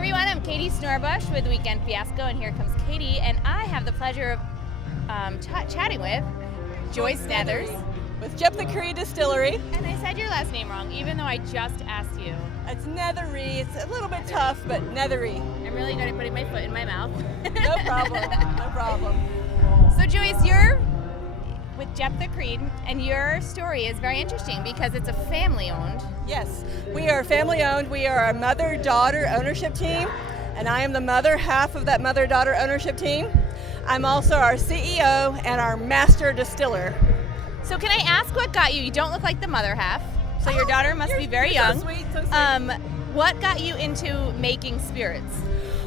everyone, I'm Katie Snorbush with Weekend Fiasco, and here comes Katie, and I have the pleasure of chatting with Joyce Nethery with Jeptha Distillery. And I said your last name wrong, even though I just asked you. It's Nethery. It's a little bit tough, but Nethery. I'm really good at putting my foot in my mouth. No problem. No problem. So Joyce, you're with Jeptha Creed, and your story is very interesting because it's a family-owned. Yes, we are family-owned. We are a mother-daughter ownership team, and I am the mother half of that mother-daughter ownership team. I'm also our CEO and our master distiller. So can I ask what got you? You don't look like the mother half, so your daughter must be very young. So sweet, so sweet. What got you into making spirits?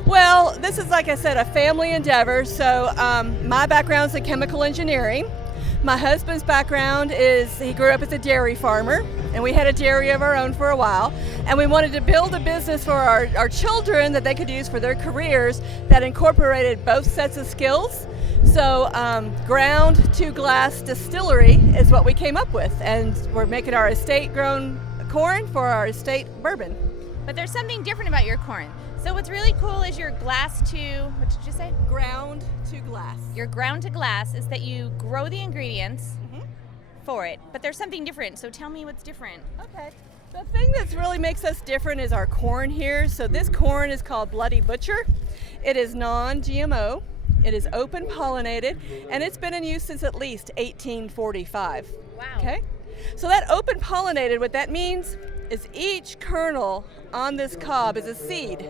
Well, this is, like I said, a family endeavor. So my background's in chemical engineering. My husband's background is he grew up as a dairy farmer, and we had a dairy of our own for a while, and we wanted to build a business for our children that they could use for their careers that incorporated both sets of skills. So ground to glass distillery is what we came up with, and we're making our estate grown corn for our estate bourbon. But there's something different about your corn. So what's really cool is your glass to, what did you say? Ground to glass. Your ground to glass is that you grow the ingredients for it, but there's something different. So tell me what's different. Okay. The thing that really makes us different is our corn here. So this corn is called Bloody Butcher. It is non-GMO. It is open pollinated, and it's been in use since at least 1845. Wow. Okay. So that open pollinated, what that means is each kernel on this cob is a seed.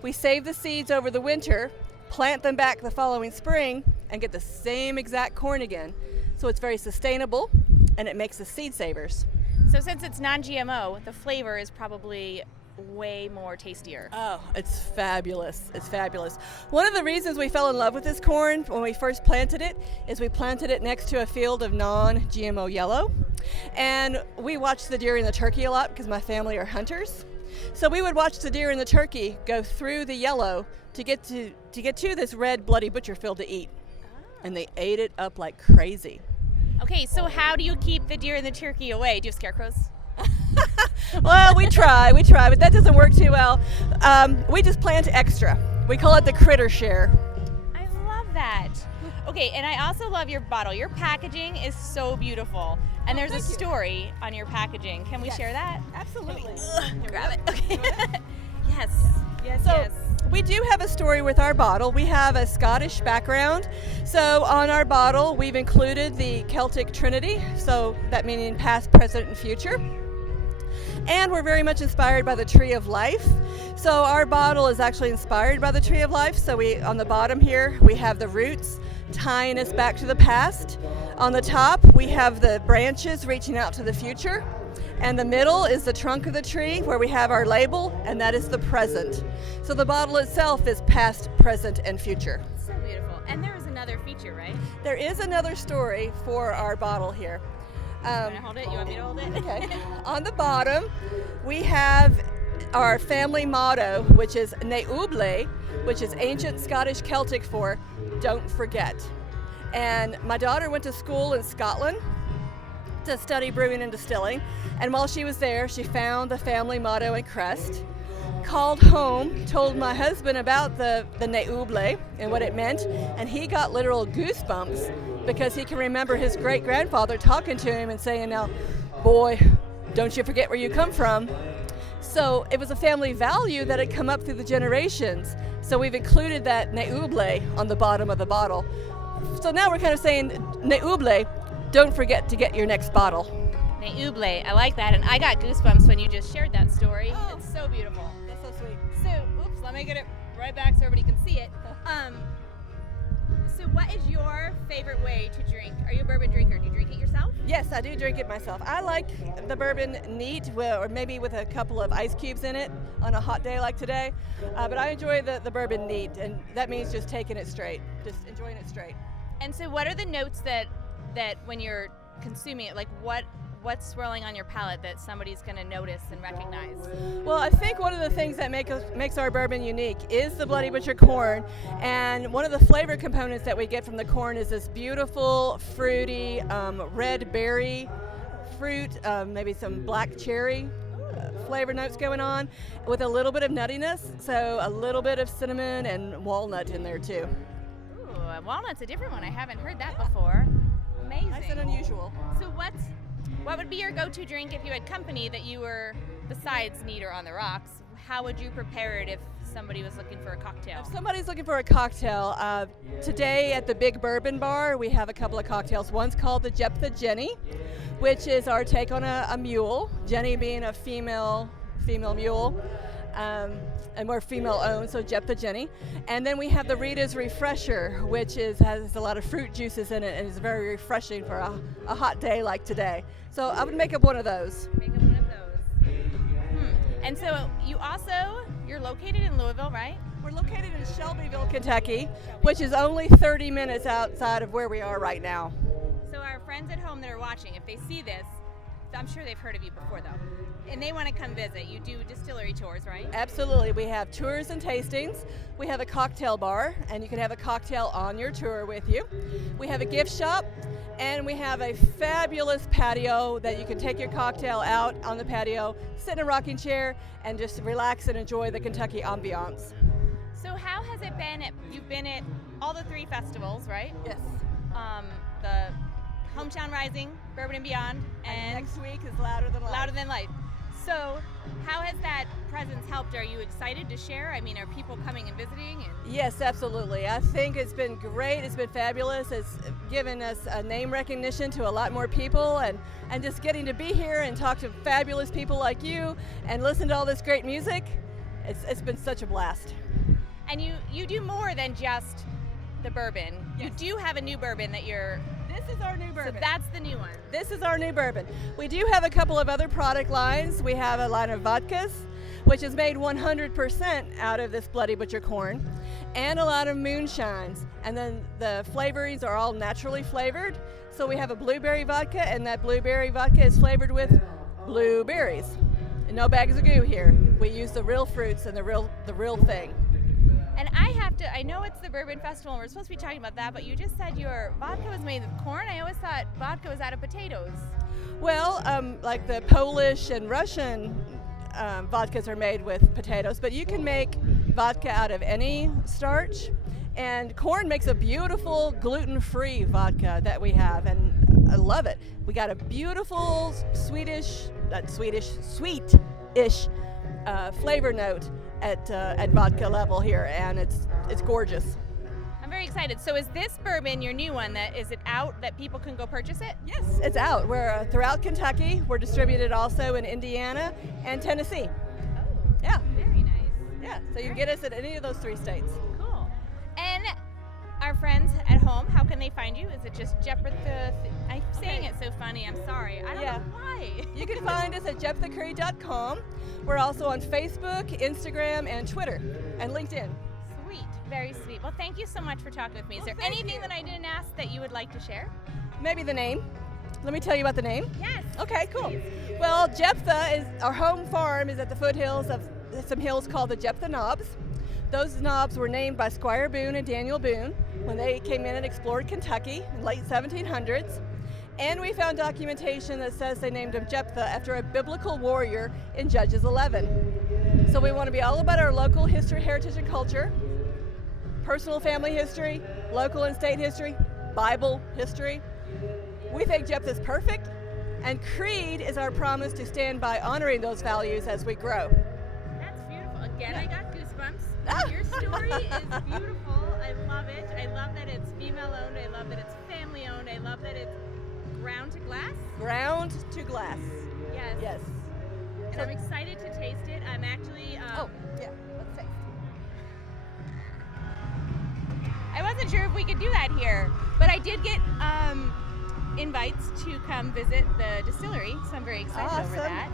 We save the seeds over the winter, plant them back the following spring, and get the same exact corn again. So it's very sustainable, and it makes us seed savers. So since it's non-GMO, the flavor is probably way more tastier. Oh, it's fabulous. It's fabulous. One of the reasons we fell in love with this corn when we first planted it is we planted it next to a field of non-GMO yellow. And we watched the deer and the turkey a lot because my family are hunters. So we would watch the deer and the turkey go through the yellow to get to this red Bloody Butcher field to eat. And they ate it up like crazy. Okay, so how do you keep the deer and the turkey away? Do you have scarecrows? Well, we try, but that doesn't work too well. We just plant extra. We call it the critter share. I love that. Okay, and I also love your bottle. Your packaging is so beautiful. And there's a story on your packaging. Can we share that? Absolutely. Grab it. Okay. Yes. So we do have a story with our bottle. We have a Scottish background. So on our bottle, we've included the Celtic Trinity. So that meaning past, present, and future. And we're very much inspired by the Tree of Life. So our bottle is actually inspired by the Tree of Life. So on the bottom here, we have the roots tying us back to the past. On the top, we have the branches reaching out to the future. And the middle is the trunk of the tree where we have our label, and that is the present. So the bottle itself is past, present, and future. So beautiful. And there is another feature, right? There is another story for our bottle here. You want to hold it? You want me to hold it? Okay. On the bottom, we have our family motto, which is Ne Ouble, which is ancient Scottish Celtic for don't forget. And my daughter went to school in Scotland to study brewing and distilling. And while she was there, she found the family motto and crest, called home, told my husband about the Ne Ouble and what it meant, and he got literal goosebumps because he can remember his great-grandfather talking to him and saying, now, boy, don't you forget where you come from. So it was a family value that had come up through the generations. So we've included that Ne Ouble on the bottom of the bottle. So now we're kind of saying, Ne Ouble, don't forget to get your next bottle. Ne Ouble, I like that, and I got goosebumps when you just shared that story. Oh, it's so beautiful. That's so sweet. So, oops, let me get it right back so everybody can see it. So what is your favorite way to drink? Are you a bourbon drinker? Do you drink it yourself? Yes, I do drink it myself. I like the bourbon neat, or maybe with a couple of ice cubes in it on a hot day like today. But I enjoy the bourbon neat, and that means just taking it straight, just enjoying it straight. And so what are the notes that when you're consuming it, like what's swirling on your palate that somebody's going to notice and recognize? Well, I think one of the things that makes our bourbon unique is the Bloody Butcher corn, and one of the flavor components that we get from the corn is this beautiful, fruity, red berry fruit, maybe some black cherry flavor notes going on with a little bit of nuttiness. So a little bit of cinnamon and walnut in there too. Ooh, walnut's a different one. I haven't heard that before. Amazing. Nice and unusual. So what would be your go-to drink if you had company that you were, besides neat or on the rocks? How would you prepare it if somebody was looking for a cocktail? If somebody's looking for a cocktail, today at the Big Bourbon Bar, we have a couple of cocktails. One's called the Jeptha Jenny, which is our take on a mule. Jenny being a female mule, and we're female owned, so Jeptha Jenny. And then we have the Rita's Refresher, which has a lot of fruit juices in it and is very refreshing for a hot day like today. So I would make up one of those. Make up one of those. And so you're located in Louisville, right? We're located in Shelbyville, Kentucky, which is only 30 minutes outside of where we are right now. So our friends at home that are watching, if they see this, I'm sure they've heard of you before though, and they want to come visit. You do distillery tours, right? Absolutely. We have tours and tastings. We have a cocktail bar, and you can have a cocktail on your tour with you. We have a gift shop, and we have a fabulous patio that you can take your cocktail out on the patio, sit in a rocking chair, and just relax and enjoy the Kentucky ambiance. So how has it been? You've been at all the 3 festivals, right? Yes. The Hometown Rising, Bourbon and Beyond, and next week is Louder Than Life. Louder Than Life. So how has that presence helped? Are you excited to share? I mean, are people coming and visiting? Yes, absolutely. I think it's been great. It's been fabulous. It's given us a name recognition to a lot more people, and just getting to be here and talk to fabulous people like you and listen to all this great music. It's been such a blast. And you do more than just the bourbon. Yes. You do have a new bourbon that you're... This is our new bourbon. So that's the new one. This is our new bourbon. We do have a couple of other product lines. We have a line of vodkas, which is made 100% out of this Bloody Butcher corn, and a lot of moonshines. And then the flavorings are all naturally flavored. So we have a blueberry vodka, and that blueberry vodka is flavored with blueberries. And no bags of goo here. We use the real fruits and the real thing. And I know it's the Bourbon Festival and we're supposed to be talking about that, but you just said your vodka was made with corn. I always thought vodka was out of potatoes. Well, like the Polish and Russian vodkas are made with potatoes, but you can make vodka out of any starch. And corn makes a beautiful gluten-free vodka that we have, and I love it. We got a beautiful sweetish flavor note at vodka level here, and it's gorgeous. I'm very excited. So is this bourbon your new one? Is it out that people can go purchase it? Yes, it's out. We're throughout Kentucky. We're distributed also in Indiana and Tennessee. Oh, yeah, very nice. Yeah, so you can get us at any of those 3 states. Cool. And our friends at home, how can they find you? Is it just Jeptha? I'm saying it so funny. I'm sorry. I don't know why. You can find us at jepthacurry.com. We're also on Facebook, Instagram, and Twitter, and LinkedIn. Sweet. Very sweet. Well, thank you so much for talking with me. Is there anything that I didn't ask that you would like to share? Maybe the name. Let me tell you about the name. Yes. Okay, cool. Well, Jeptha is our home farm is at the foothills of some hills called the Jeptha Knobs. Those knobs were named by Squire Boone and Daniel Boone when they came in and explored Kentucky in the late 1700s. And we found documentation that says they named him Jeptha after a biblical warrior in Judges 11. So we want to be all about our local history, heritage, and culture, personal family history, local and state history, Bible history. We think Jeptha's perfect, and Creed is our promise to stand by honoring those values as we grow. That's beautiful. Again, I got goosebumps. Your story is beautiful. I love it. I love that it's female owned. I love that it's family owned. I love that it's ground to glass. Ground to glass. Yes. Yes. And I'm excited to taste it. I'm actually. Let's taste. I wasn't sure if we could do that here, but I did get invites to come visit the distillery, so I'm very excited over that.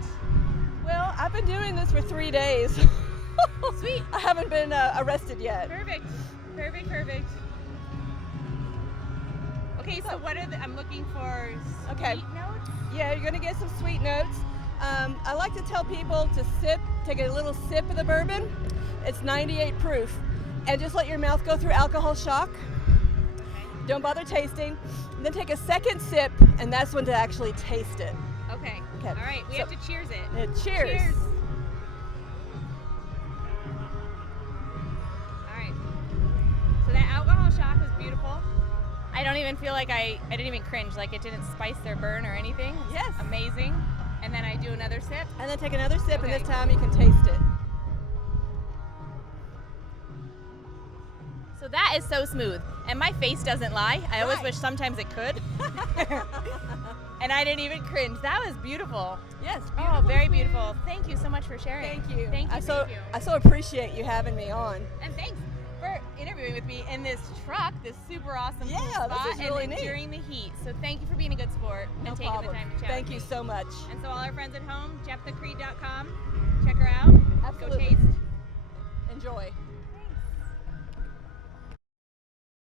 Well, I've been doing this for 3 days. Sweet. I haven't been arrested yet. Perfect. Okay, so what are I'm looking for sweet notes? Yeah, you're going to get some sweet notes. I like to tell people to take a little sip of the bourbon. It's 98 proof. And just let your mouth go through alcohol shock. Okay. Don't bother tasting. And then take a second sip, and that's when to actually taste it. Okay. All right, we have to cheers it. Cheers. shock was beautiful. I don't even feel like I didn't even cringe, like it didn't spice or burn or anything. Yes. Amazing. And then I do another sip. And then take another sip, and Okay. this time you can taste it. So that is so smooth. And my face doesn't lie. I always Right. wish sometimes it could. And I didn't even cringe. That was beautiful. Yes. Oh, very beautiful. Thank you so much for sharing. Thank you. Thank you. I so appreciate you having me on. And thanks for interviewing with me in this truck, this super awesome Yeah, cool this spot, is really and neat. during the heat. So thank you for being a good sport No and taking problem. the time to chat Thank with you me. so much. And so all our friends at home, jepthacreed.com, check her out. Absolutely. Go taste. Enjoy.